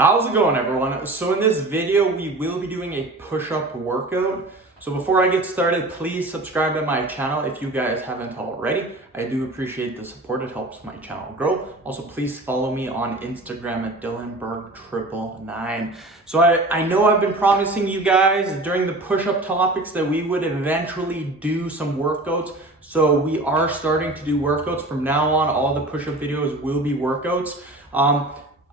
How's it going, everyone? So in this video, we will be doing a push-up workout. So before I get started, please subscribe to my channel if you guys haven't already. I do appreciate the support. It helps my channel grow. Also, please follow me on Instagram at DylanBurg999. So I know I've been promising you guys during the push-up topics that we would eventually do some workouts. So we are starting to do workouts. From now on, all the push-up videos will be workouts.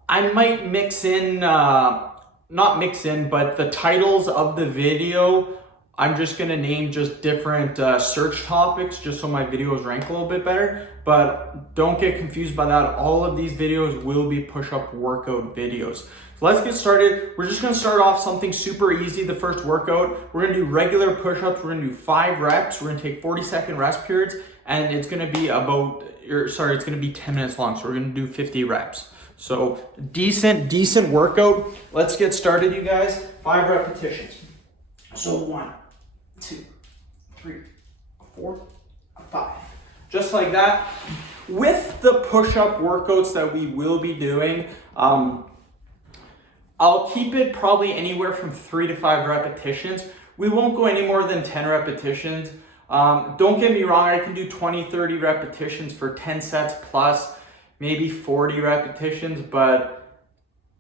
I might mix in, not mix in, but the titles of the video, I'm just gonna name just different search topics just so my videos rank a little bit better. But don't get confused by that. All of these videos will be push-up workout videos. So let's get started. We're just gonna start off something super easy, the first workout. We're gonna do regular push-ups. We're gonna do 5 reps. We're gonna take 40-second rest periods, and it's gonna be it's gonna be 10 minutes long. So we're gonna do 50 reps. So decent workout. Let's get started, you guys. 5 repetitions. So 1, 2, 3, 4, 5. Just like that. With the push-up workouts that we will be doing, I'll keep it probably anywhere from 3 to 5 repetitions. We won't go any more than 10 repetitions. Don't get me wrong, I can do 20, 30 repetitions for 10 sets plus maybe 40 repetitions, but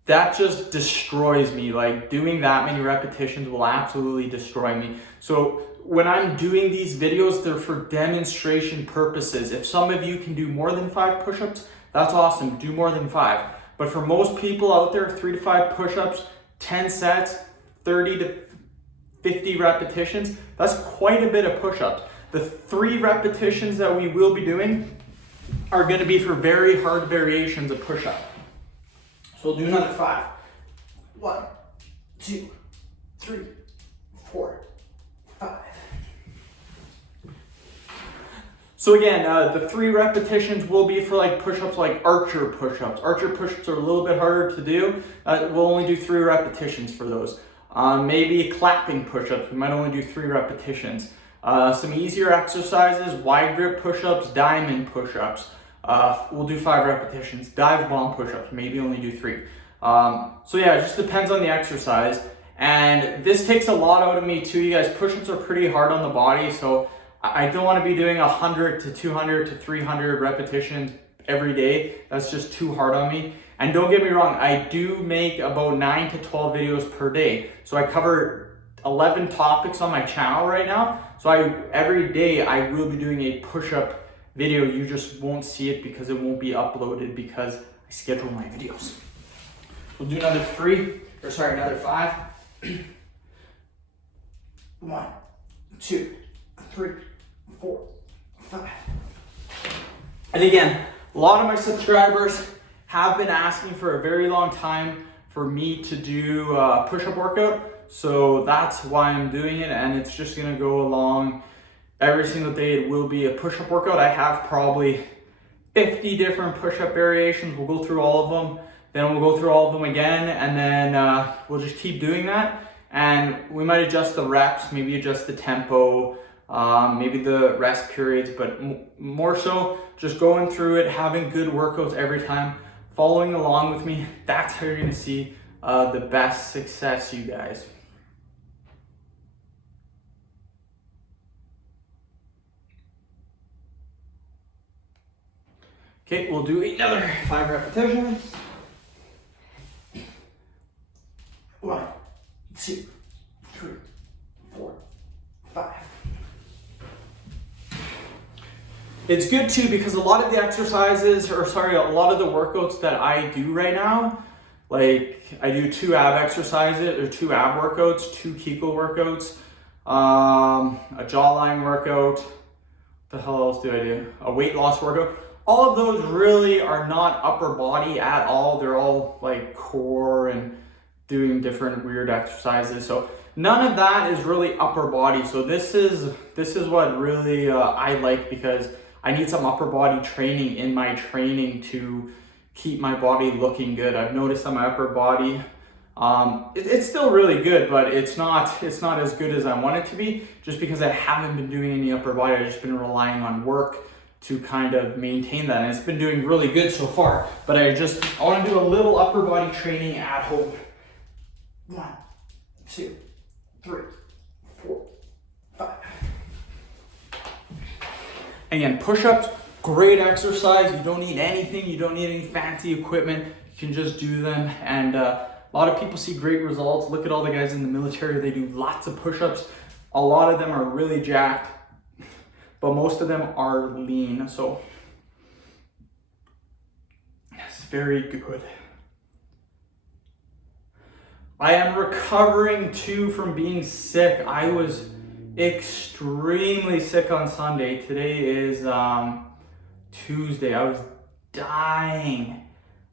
that just destroys me. Like, doing that many repetitions will absolutely destroy me. So when I'm doing these videos, they're for demonstration purposes. If some of you can do more than 5 push-ups, that's awesome, do more than 5. But for most people out there, 3 to 5 push-ups, 10 sets, 30 to 50 repetitions, that's quite a bit of push-ups. The 3 repetitions that we will be doing are going to be for very hard variations of push-up. So we'll do another 5. 1, 2, 3, 4, 5. So again, the 3 repetitions will be for like push-ups, like archer push-ups. Archer push-ups are a little bit harder to do. We'll only do 3 repetitions for those. Maybe clapping push-ups, we might only do 3 repetitions. Some easier exercises, wide grip push-ups, diamond push-ups. We'll do 5 repetitions. Dive bomb push-ups, maybe only do 3. So yeah, it just depends on the exercise. And this takes a lot out of me too, you guys. Push-ups are pretty hard on the body, so I don't want to be doing 100 to 200 to 300 repetitions every day. That's just too hard on me. And don't get me wrong, I do make about 9 to 12 videos per day. So I cover 11 topics on my channel right now. So every day I will be doing a push-up video. You just won't see it because it won't be uploaded because I schedule my videos. We'll do another 5. 1, 2, 3, 4, 5. And again, a lot of my subscribers have been asking for a very long time for me to do a push-up workout. So that's why I'm doing it, and it's just gonna go along every single day. It will be a push-up workout. I have probably 50 different push-up variations. We'll go through all of them, then we'll go through all of them again, and then we'll just keep doing that. And we might adjust the reps, maybe adjust the tempo, maybe the rest periods, but more so just going through it, having good workouts every time, following along with me. That's how you're gonna see the best success, you guys. Okay, we'll do another 5 repetitions. 1, 2, 3, 4, 5. It's good too because a lot of the exercises, a lot of the workouts that I do right now, like I do 2 ab exercises or 2 ab workouts, 2 Kegel workouts, a jawline workout. What the hell else do I do? A weight loss workout. All of those really are not upper body at all. They're all like core and doing different weird exercises. So none of that is really upper body. So this is what really I like, because I need some upper body training in my training to keep my body looking good. I've noticed on my upper body, it's still really good, but it's not as good as I want it to be, just because I haven't been doing any upper body. I've just been relying on work to kind of maintain that, and it's been doing really good so far. But I want to do a little upper body training at home. 1, 2, 3, 4, 5. Again, push-ups, great exercise. You don't need anything. You don't need any fancy equipment. You can just do them. And a lot of people see great results. Look at all the guys in the military. They do lots of push-ups. A lot of them are really jacked, but most of them are lean. So it's very good. I am recovering too from being sick. I was extremely sick on Sunday. Today is Tuesday. I was dying,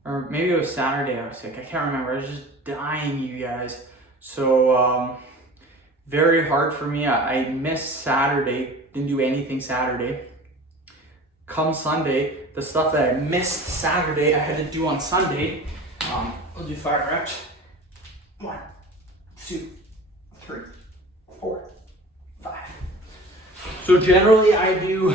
or maybe it was Saturday I was sick. I can't remember. I was just dying, you guys. So very hard for me. I missed Saturday, didn't do anything Saturday. Come Sunday, the stuff that I missed Saturday I had to do on Sunday. I'll do 5 reps. 1, 2, 3, 4, 5. So generally I do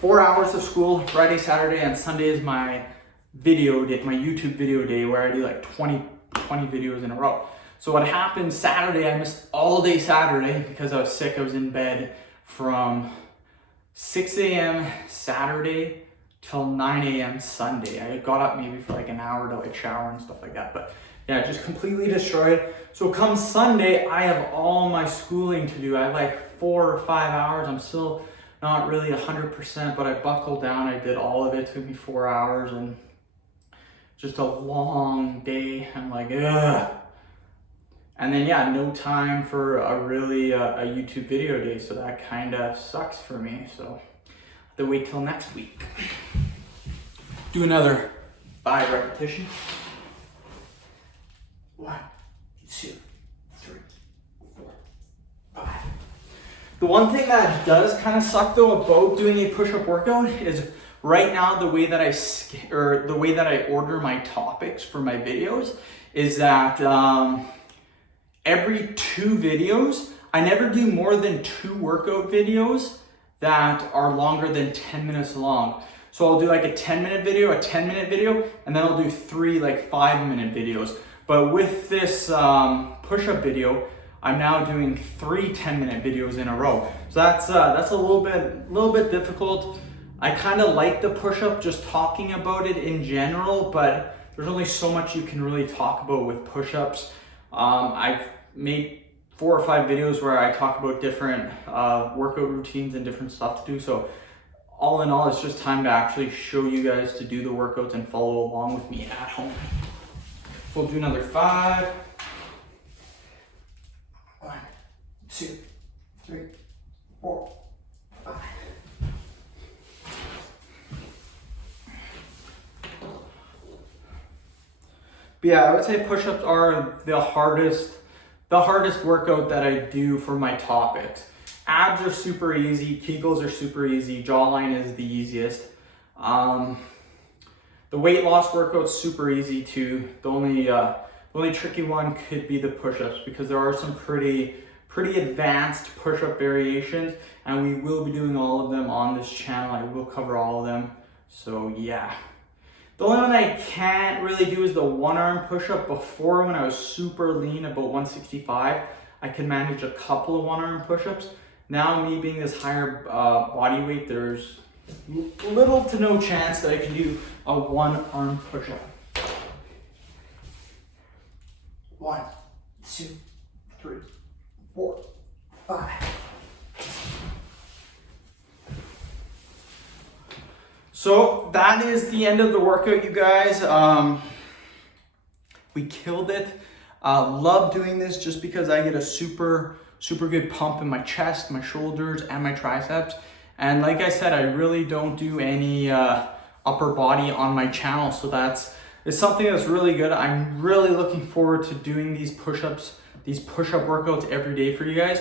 4 hours of school. Friday, Saturday, and Sunday is my video day, my YouTube video day, where I do like 20 videos in a row. So what happened Saturday, I missed all day Saturday because I was sick. I was in bed from 6 a.m. Saturday till 9 a.m. Sunday. I got up maybe for like an hour to like shower and stuff like that. But yeah, just completely destroyed. So come Sunday, I have all my schooling to do. I have like 4 or 5 hours. I'm still not really 100%, but I buckled down. I did all of it. It took me 4 hours and just a long day. I'm like, ugh. And then yeah, no time for a really a YouTube video day. So that kind of sucks for me. So I have to wait till next week. Do another 5 repetitions. 1, 2, 3, 4, 5. The one thing that does kind of suck though about doing a push-up workout is right now the way that I order my topics for my videos is that every 2 videos, I never do more than 2 workout videos that are longer than 10 minutes long. So I'll do like a 10-minute video, a 10-minute video, and then I'll do 3 like 5-minute videos. But with this push-up video, I'm now doing 3 10-minute videos in a row. So that's a little bit difficult. I kind of like the push-up, just talking about it in general, but there's only so much you can really talk about with push-ups. I've made 4 or 5 videos where I talk about different workout routines and different stuff to do. So all in all, it's just time to actually show you guys to do the workouts and follow along with me at home. We'll do another 5. 1, 2, 3, 4, 5. But yeah, I would say push-ups are the hardest workout that I do for my topics. Abs are super easy, Kegels are super easy, jawline is the easiest. The weight loss workout's super easy too. The only tricky one could be the push-ups, because there are some pretty advanced push-up variations, and we will be doing all of them on this channel. I will cover all of them. So yeah. The only one I can't really do is the 1-arm push-up. Before, when I was super lean, about 165, I could manage a couple of 1-arm push-ups. Now, me being this higher body weight, there's little to no chance that I can do a 1-arm push-up. 1, 2, 3, 4, 5. So that is the end of the workout, you guys. We killed it. Love doing this just because I get a super good pump in my chest, my shoulders, and my triceps. And like I said, I really don't do any upper body on my channel, so it's something that's really good. I'm really looking forward to doing these push-ups, these push-up workouts every day for you guys.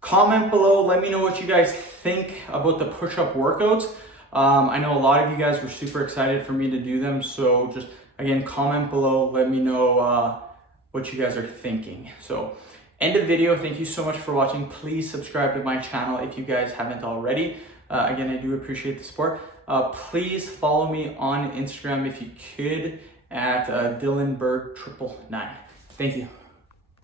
Comment below, let me know what you guys think about the push-up workouts. I know a lot of you guys were super excited for me to do them, so just again, comment below, let me know what you guys are thinking. So end of video. Thank you so much for watching. Please subscribe to my channel if you guys haven't already. Again, I do appreciate the support. Please follow me on Instagram if you could at Dylan Berg 999. Thank you.